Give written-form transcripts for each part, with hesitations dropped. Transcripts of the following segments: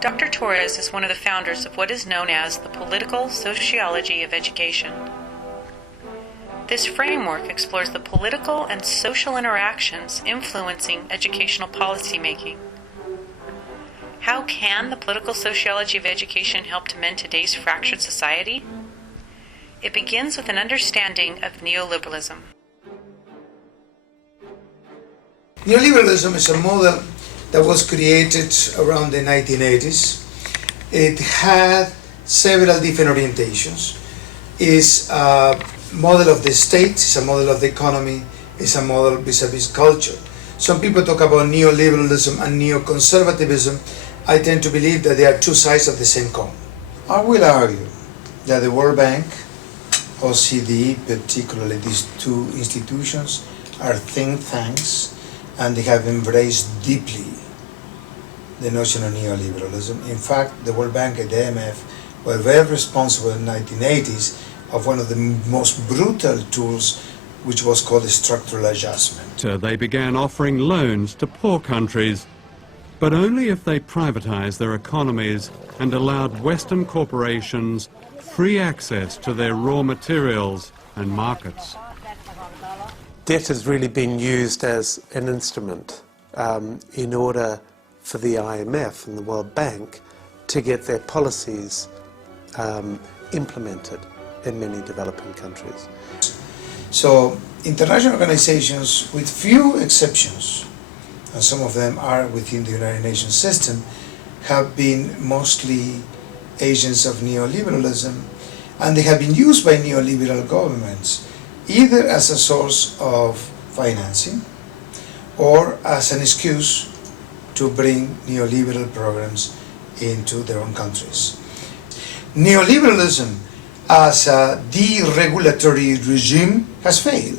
Dr. Torres is one of the founders of what is known as the political sociology of education. This framework explores the political and social interactions influencing educational policymaking. How can the political sociology of education help to mend today's fractured society? It begins with an understanding of neoliberalism. Neoliberalism is a model that was created around the 1980s. It had several different orientations. It's a model of the state, it's a model of the economy, it's a model vis-a-vis culture. Some people talk about neoliberalism and neoconservatism. I tend to believe that they are two sides of the same coin. I will argue that the World Bank, OCDE, particularly these two institutions, are think tanks, and they have embraced deeply the notion of neoliberalism. In fact, the World Bank and the IMF were very responsible in the 1980s of one of the most brutal tools, which was called the structural adjustment. They began offering loans to poor countries, but only if they privatized their economies and allowed Western corporations free access to their raw materials and markets. Debt has really been used as an instrument in order for the IMF and the World Bank to get their policies implemented in many developing countries. So international organizations, with few exceptions, and some of them are within the United Nations system, have been mostly agents of neoliberalism, and they have been used by neoliberal governments either as a source of financing or as an excuse to bring neoliberal programs into their own countries. Neoliberalism as a deregulatory regime has failed.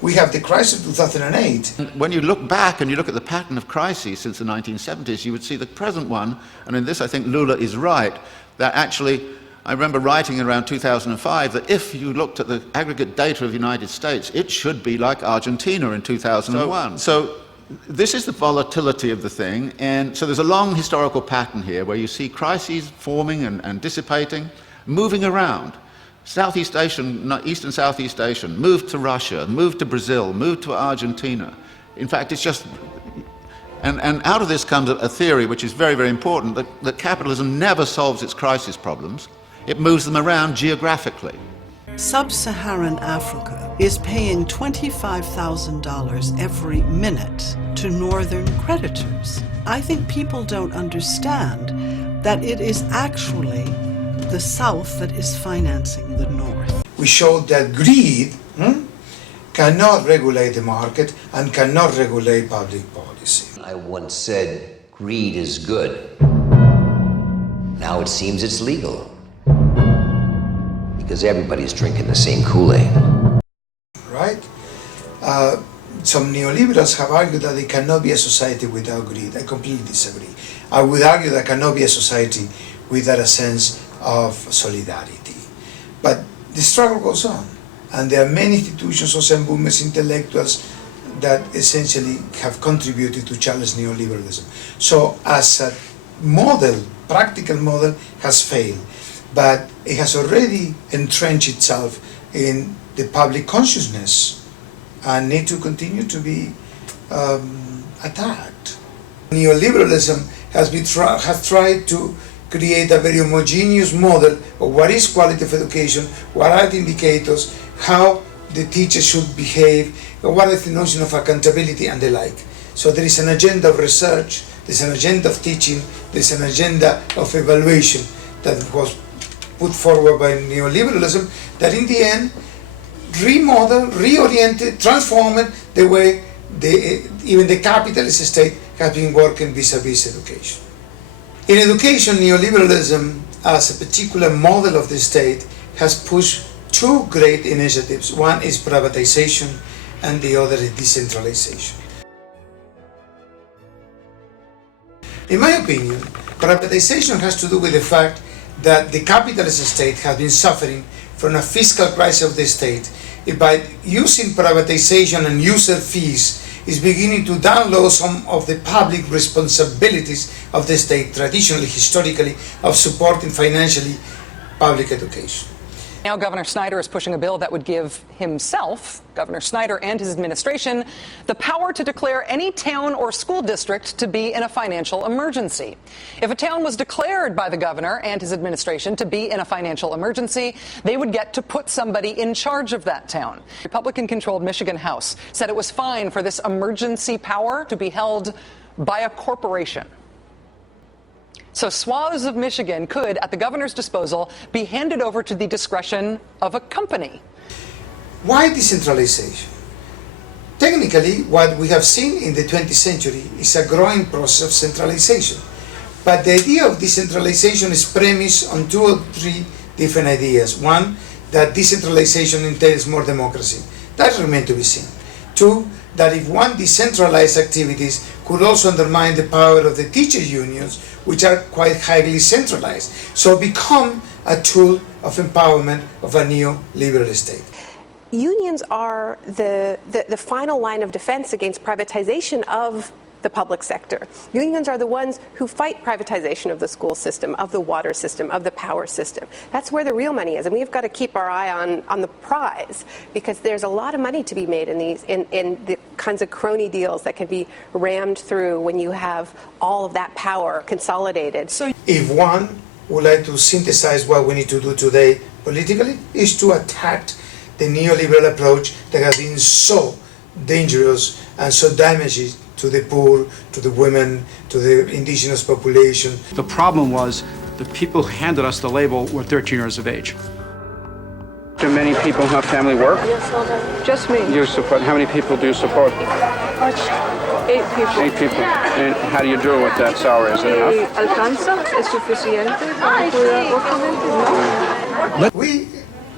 We have the crisis of 2008. When you look back and you look at the pattern of crises since the 1970s, you would see the present one, and in this I think Lula is right, that actually, I remember writing around 2005 that if you looked at the aggregate data of the United States, it should be like Argentina in 2001. So this is the volatility of the thing, and so there's a long historical pattern here where you see crises forming and dissipating, moving around. Southeast Asian, East and Southeast Asian, moved to Russia, moved to Brazil, moved to Argentina. In fact, it's just, and out of this comes a theory which is very, very important, that capitalism never solves its crisis problems. It moves them around geographically. Sub-Saharan Africa is paying $25,000 every minute to northern creditors. I think people don't understand that it is actually the South that is financing the North. We showed that greed cannot regulate the market and cannot regulate public policy. I once said, greed is good. Now it seems it's legal. Because everybody's drinking the same Kool-Aid. Right? Some neoliberals have argued that there cannot be a society without greed. I completely disagree. I would argue there cannot be a society without a sense of solidarity. But the struggle goes on, and there are many institutions, social movements, intellectuals that essentially have contributed to challenge neoliberalism. So as a model, practical model, has failed, but it has already entrenched itself in the public consciousness and need to continue to be attacked. Neoliberalism has tried to create a very homogeneous model of what is quality of education, what are the indicators, how the teacher should behave, what is the notion of accountability and the like. So there is an agenda of research, there's an agenda of teaching, there's an agenda of evaluation that was put forward by neoliberalism that in the end remodeled, reoriented, transformed the way even the capitalist state has been working vis-a-vis education. In education, neoliberalism as a particular model of the state has pushed two great initiatives. One is privatization and the other is decentralization. In my opinion, privatization has to do with the fact that the capitalist state has been suffering from a fiscal crisis of the state by using privatization and user fees is beginning to download some of the public responsibilities of the state, traditionally, historically, of supporting financially public education. Now Governor Snyder is pushing a bill that would give himself, Governor Snyder and his administration, the power to declare any town or school district to be in a financial emergency. If a town was declared by the governor and his administration to be in a financial emergency, they would get to put somebody in charge of that town. Republican-controlled Michigan House said it was fine for this emergency power to be held by a corporation. So swaths of Michigan could, at the governor's disposal, be handed over to the discretion of a company. Why decentralization? Technically, what we have seen in the 20th century is a growing process of centralization. But the idea of decentralization is premised on 2 or 3 different ideas. One, that decentralization entails more democracy. That remains to be seen. 2, that if one decentralized activities could also undermine the power of the teacher unions, which are quite highly centralized, so become a tool of empowerment of a neoliberal state. Unions are the final line of defense against privatization of the public sector. Unions are the ones who fight privatization of the school system, of the water system, of the power system. That's where the real money is, and we've got to keep our eye on the prize, because there's a lot of money to be made in the kinds of crony deals that can be rammed through when you have all of that power consolidated. So if one would like to synthesize what we need to do today politically, is to attack the neoliberal approach that has been so dangerous and so damaging to the poor, to the women, to the indigenous population. The problem was the people who handed us the label were 13 years of age. Do many people have family work? Just me. You support, how many people do you support? 8 people. 8 people. And how do you do with that salary? Is it enough? ¿Alcanza? ¿Es suficiente para cuidar otra gente? No. We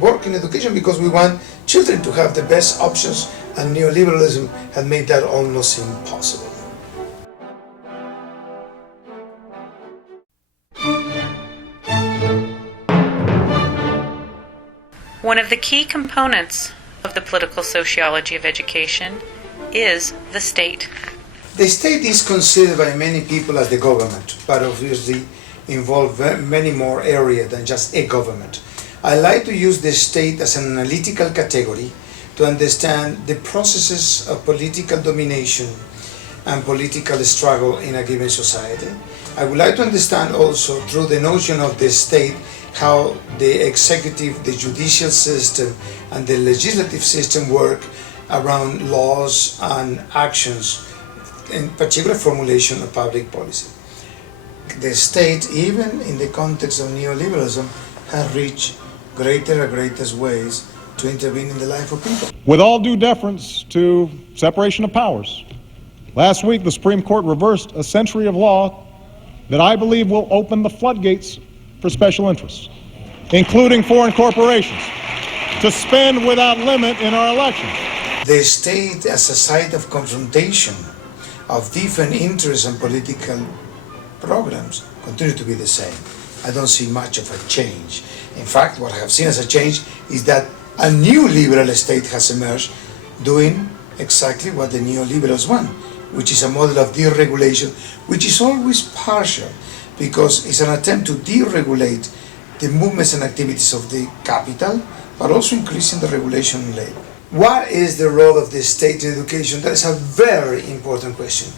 work in education because we want children to have the best options, and neoliberalism has made that almost impossible. One of the key components of the political sociology of education is the state. The state is considered by many people as the government, but obviously involves many more areas than just a government. I like to use the state as an analytical category to understand the processes of political domination and political struggle in a given society. I would like to understand also through the notion of the state how the executive, the judicial system, and the legislative system work around laws and actions, in particular formulation of public policy. The state, even in the context of neoliberalism, has reached greater and greater ways to intervene in the life of people. With all due deference to separation of powers, last week the Supreme Court reversed a century of law that I believe will open the floodgates for special interests, including foreign corporations, to spend without limit in our elections. The state as a site of confrontation of different interests and political programs continue to be the same. I don't see much of a change. In fact, what I have seen as a change is that a new liberal state has emerged doing exactly what the neoliberals want, which is a model of deregulation, which is always partial, because it's an attempt to deregulate the movements and activities of the capital, but also increasing the regulation in labor. What is the role of the state in education? That is a very important question.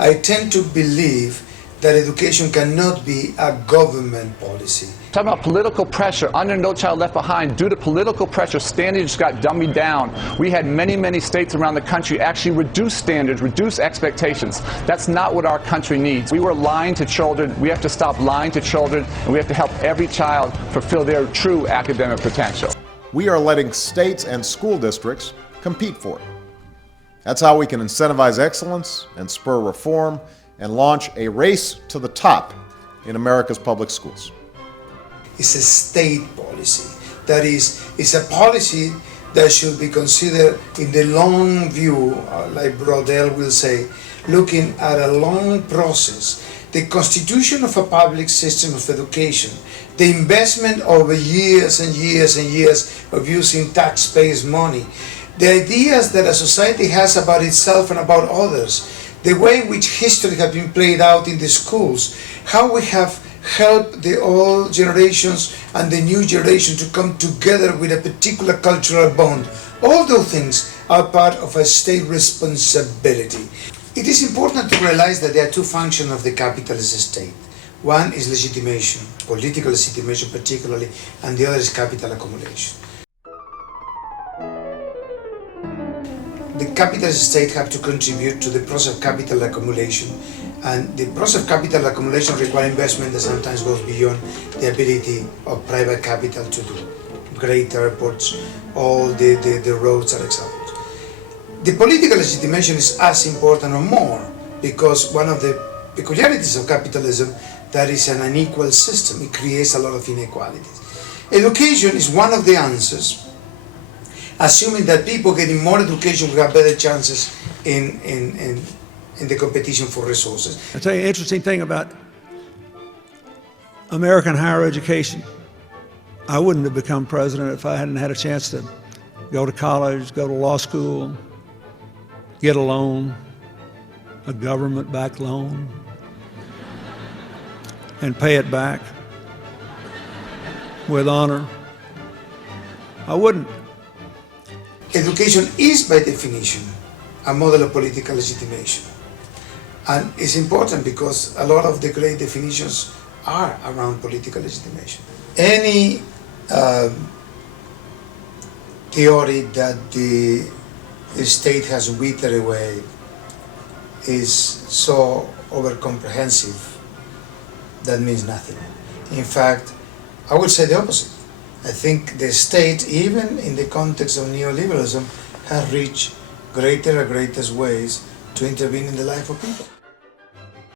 I tend to believe that education cannot be a government policy. Talking about political pressure, under No Child Left Behind, due to political pressure, standards got dummied down. We had many states around the country actually reduce standards, reduce expectations. That's not what our country needs. We were lying to children. We have to stop lying to children, and we have to help every child fulfill their true academic potential. We are letting states and school districts compete for it. That's how we can incentivize excellence and spur reform and launch a race to the top in America's public schools. It's a state policy. That is, it's a policy that should be considered in the long view, like Brodel will say, looking at a long process. The constitution of a public system of education, the investment over years and years and years of using taxpayers' money, The ideas that a society has about itself and about others, the way in which history has been played out in the schools, how we have helped the old generations and the new generation to come together with a particular cultural bond. All those things are part of a state responsibility. It is important to realize that there are two functions of the capitalist state. One is legitimation, political legitimation particularly, and the other is capital accumulation. The capitalist state have to contribute to the process of capital accumulation, and the process of capital accumulation requires investment that sometimes goes beyond the ability of private capital to do. Great airports, all the roads are examples. The political legitimation is as important or more, because one of the peculiarities of capitalism, that is an unequal system. It creates a lot of inequalities. Education is one of the answers, assuming that people getting more education will have better chances in the competition for resources. I'll tell you an interesting thing about American higher education. I wouldn't have become president if I hadn't had a chance to go to college, go to law school, get a loan, a government-backed loan, and pay it back with honor. I wouldn't. Education is, by definition, a model of political legitimation. And it's important because a lot of the great definitions are around political legitimation. Any theory that the state has withered away is so over-comprehensive that means nothing. In fact, I would say the opposite. I think the state, even in the context of neoliberalism, has reached greater and greater ways to intervene in the life of people.